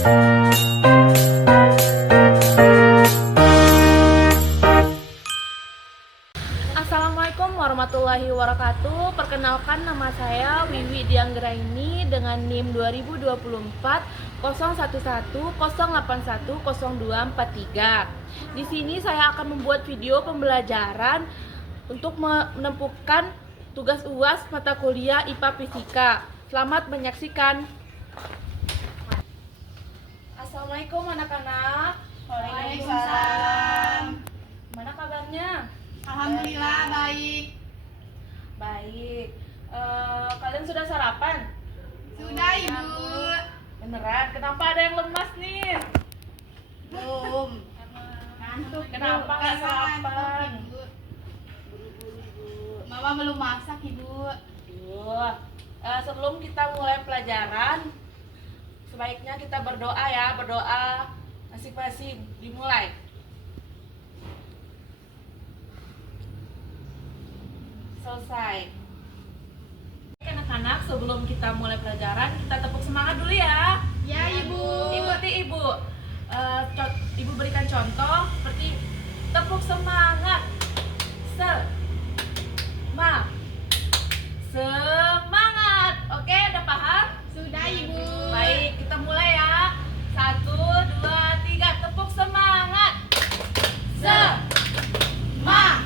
Assalamualaikum warahmatullahi wabarakatuh. Perkenalkan, nama saya Wiwi Dianggraini dengan NIM 2024 011 081 0243. Di sini saya akan membuat video pembelajaran untuk menempuhkan tugas UAS mata kuliah IPA Fisika. Selamat menyaksikan. Assalamualaikum anak-anak. Waalaikumsalam. Gimana kabarnya? Alhamdulillah baik. Baik. Kalian sudah sarapan? Sudah Ibu. Beneran? Kenapa ada yang lemas nih? Belum. Ngantuk. Kenapa nggak Karena sarapan? ngantuk, Ibu. Mama belum masak Ibu. Aduh. Sebelum kita mulai pelajaran, sebaiknya kita berdoa ya. Berdoa masing-masing. Dimulai. Selesai. Anak-anak, sebelum kita mulai pelajaran, kita tepuk semangat dulu ya. Ya Ibu. Ikuti Ibu. Ibu berikan contoh seperti tepuk semangat. Semangat. Oke, udah paham? Sudah Ibu. Baik, kita mulai ya. 1, 2, 3, tepuk semangat. Semangat.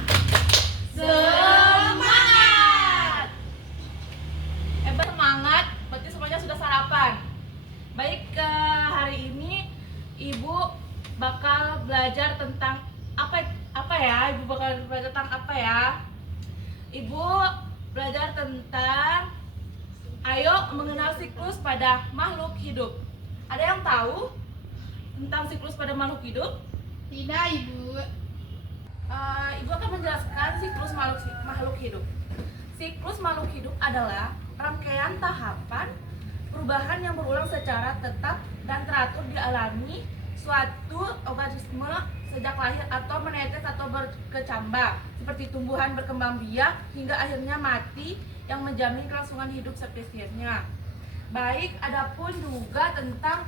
Hebat, semangat. Berarti semuanya sudah sarapan. Baik, hari ini Ibu bakal belajar tentang apa ya? Ibu bakal belajar tentang apa ya? Ibu belajar tentang ayo mengenal siklus pada makhluk hidup. Ada yang tahu tentang siklus pada makhluk hidup? Tidak Ibu. Ibu akan menjelaskan siklus makhluk hidup. Siklus makhluk hidup adalah rangkaian tahapan perubahan yang berulang secara tetap dan teratur dialami suatu organisme sejak lahir atau menetes atau berkecambah, seperti tumbuhan berkembang biak hingga akhirnya mati yang menjamin kelangsungan hidup spesiesnya. Baik, adapun juga tentang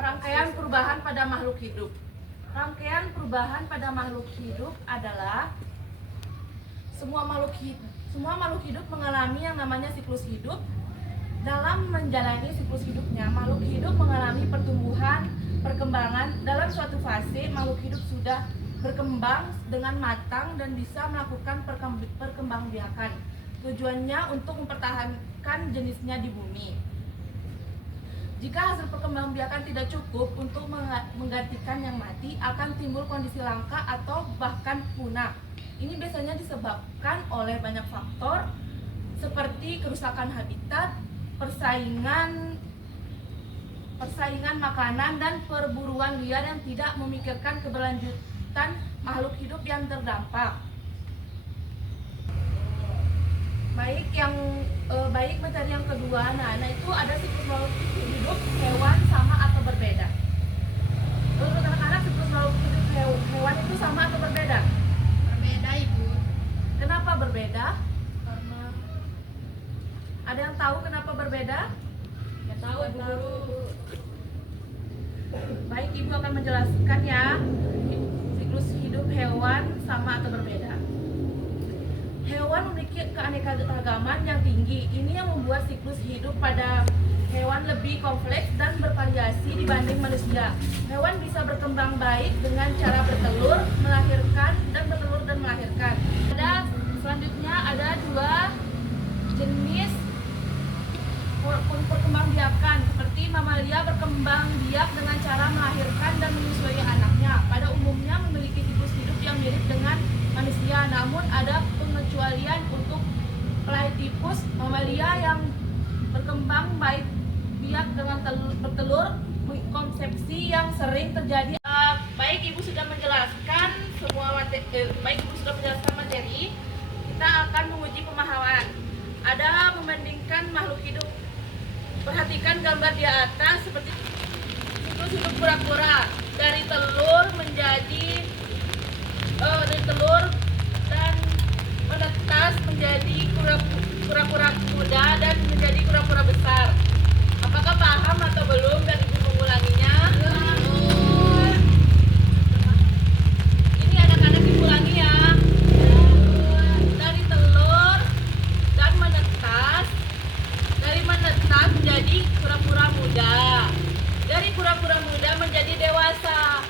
rangkaian perubahan pada makhluk hidup. Rangkaian perubahan pada makhluk hidup adalah semua makhluk hidup mengalami yang namanya siklus hidup. Dalam menjalani siklus hidupnya, makhluk hidup mengalami pertumbuhan, perkembangan. Dalam suatu fase, makhluk hidup sudah berkembang dengan matang dan bisa melakukan perkembangbiakan. Tujuannya untuk mempertahankan jenisnya di bumi. Jika hasil perkembangbiakan tidak cukup untuk menggantikan yang mati, akan timbul kondisi langka atau bahkan punah. Ini biasanya disebabkan oleh banyak faktor seperti kerusakan habitat, persaingan makanan, dan perburuan liar yang tidak memikirkan keberlanjutan makhluk hidup yang terdampak. Baik, materi yang kedua, nah itu ada siklus makhluk hidup hewan sama atau berbeda. Menurut anak-anak, siklus makhluk hidup hewan itu sama atau berbeda? Berbeda Ibu. Kenapa berbeda? Karena ada yang tahu kenapa berbeda? Ya tahu Ibu Guru. Baik, Ibu akan menjelaskan ya. Siklus hidup hewan sama atau berbeda. Hewan memiliki keanekaragaman yang tinggi. Ini yang membuat siklus hidup pada hewan lebih kompleks dan bervariasi dibanding manusia. Hewan bisa berkembang baik dengan cara bertelur, melahirkan, dan bertelur dan melahirkan. Selanjutnya ada dua jenis perkembangbiakan, seperti mamalia berkembang biak dengan cara melahirkan dan menyusui anaknya. Pada umumnya memiliki siklus hidup yang mirip dengan manusia, namun ada pengecualian untuk platypus mamalia yang berkembang biak dengan bertelur, konsepsi yang sering terjadi. Baik, Ibu sudah menjelaskan materi. Kita akan menguji pemahaman. Ada membandingkan makhluk hidup. Perhatikan gambar di atas seperti siklus hidup kura-kura dari telur dan menetas menjadi kura-kura muda dan menjadi kura-kura besar. dewasa menjadi pura-pura muda. Dari pura-pura muda menjadi dewasa.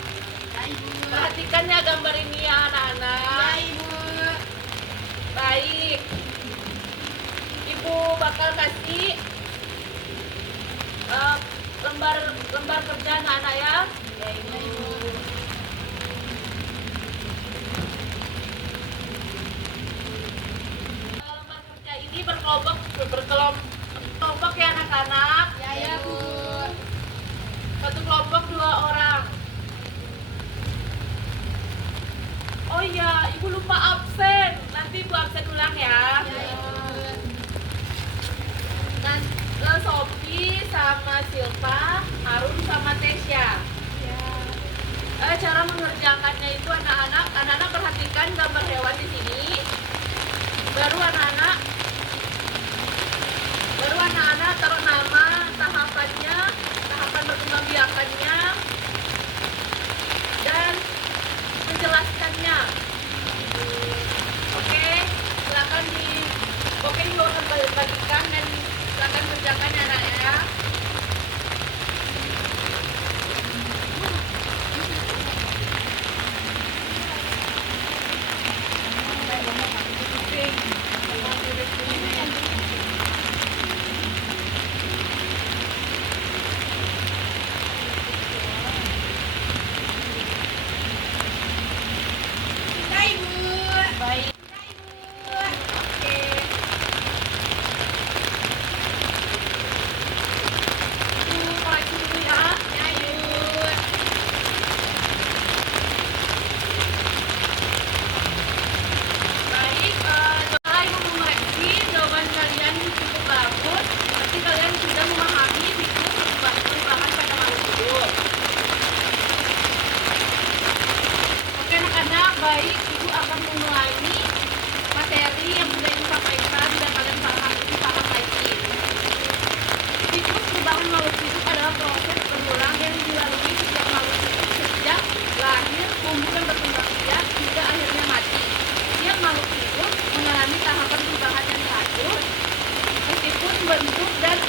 Ya, Ibu. Perhatikan ya gambar ini ya Ya, anak-anak. Ibu. Baik. Ibu bakal kasih lembar kerja anak-anak ya. Ya, Ibu. Lembar kerja ini berkelompok ya anak-anak. Ya, Ibu. Satu kelompok 2 orang. Oh iya, ibu lupa absen. Nanti ibu absen ulang ya. Ya, Ibu. Dan Sophie sama Silva, Harun sama Tesya. Ya. Cara mengerjakannya itu anak-anak perhatikan gambar hewan di sini. Baru anak-anak taruh nama, tahapannya, tahapan berkembangbiakannya, dan menjelaskannya. Oke, silakan oke ibu akan bagikan dan silakan kerjakan ya anak ya. Ya, Ibu. Baik. Ya, Ibu. Oke. Ibu koreksi dulu ya. Ya, Ibu. Baik, setelah ibu mengoreksi jawaban kalian cukup bagus. Nanti kalian sudah memahami siklus perubahan pada makhluk hidup. Oke anak-anak, baik, ibu akan memulai materi yang sudah ibu sampaikan dan kalian paham lagi. Siklus perubahan makhluk hidup adalah proses berulang yang dilalui setiap makhluk hidup sejak lahir, tumbuh dan berkembang biak hingga akhirnya mati. Setiap makhluk hidup mengalami tahapan perubahan yang satu, meskipun bentuk dan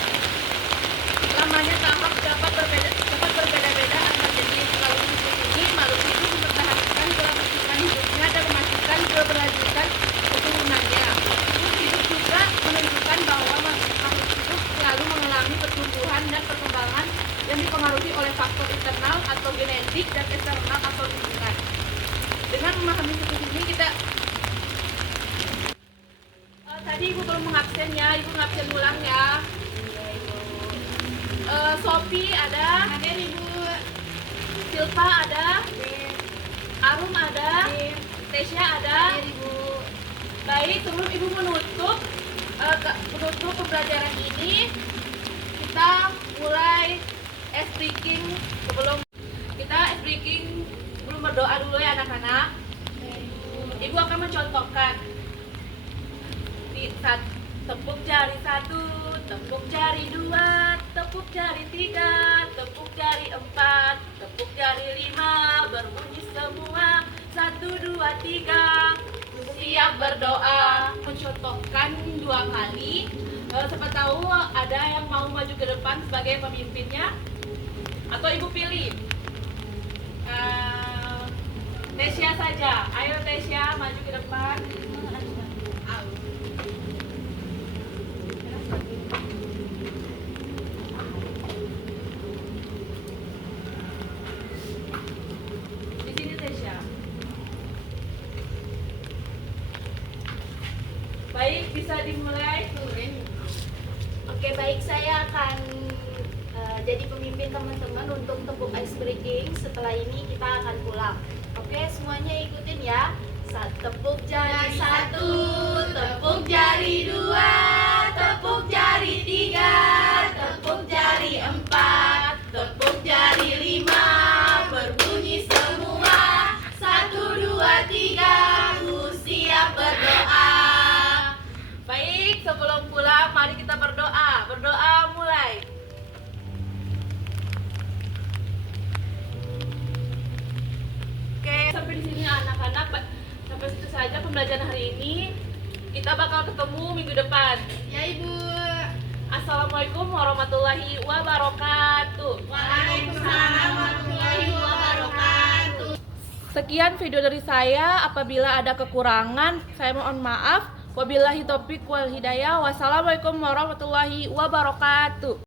lamanya tahap dapat berbeda-beda antar jenis. Melalui siklus ini, makhluk hidup mempertahankan kelangsungan hidupnya dan memastikan keberlanjutan keturunannya. Siklus hidup juga menunjukkan bahwa makhluk hidup selalu mengalami pertumbuhan dan perkembangan yang dipengaruhi oleh faktor internal atau genetik dan eksternal atau lingkungan. Dengan memahami siklus ini kita tadi ibu belum mengabsen ya, ibu ngabsen ulang ya. Sophie ada, Hadir, Ibu. Silva ada, Arum ada, Tesya ada. Hadir, Ibu. Baik, sebelum ibu menutup pembelajaran ini, kita mulai speaking sebelum berdoa dulu ya anak-anak. Ibu akan mencontohkan tepuk jari 1, tepuk jari 2, tepuk jari 3, tepuk jari 4, tepuk jari 5, berbunyi semua 1, 2, 3, siap berdoa. Mencontohkan 2 kali. Siapa tahu ada yang mau maju ke depan sebagai pemimpinnya, atau ibu pilih Tesya saja. Ayo Tesya maju ke depan. Di sini Tesya. Baik, bisa dimulai. Oke, baik, saya akan jadi pemimpin teman-teman untuk tepuk ice breaking. Setelah ini kita akan pulang. Oke, semuanya ikutin ya. Tepuk jari 1, tepuk jari 2, tepuk jari 3, tepuk jari 4, tepuk jari 5, berbunyi semua 1, 2, 3, ku siap berdoa. Baik, sebelum pulang mari kita berdoa. Berdoa mulai. Oke, sampai di sini anak-anak. Sampai situ saja pembelajaran hari ini. Kita bakal ketemu minggu depan. Ya, Ibu. Assalamualaikum. Wassalamualaikum warahmatullahi wabarakatuh. Waalaikumsalam warahmatullahi wabarakatuh. Sekian video dari saya. Apabila ada kekurangan, saya mohon maaf. Wabillahi taufiq wal hidayah. Wassalamualaikum warahmatullahi wabarakatuh.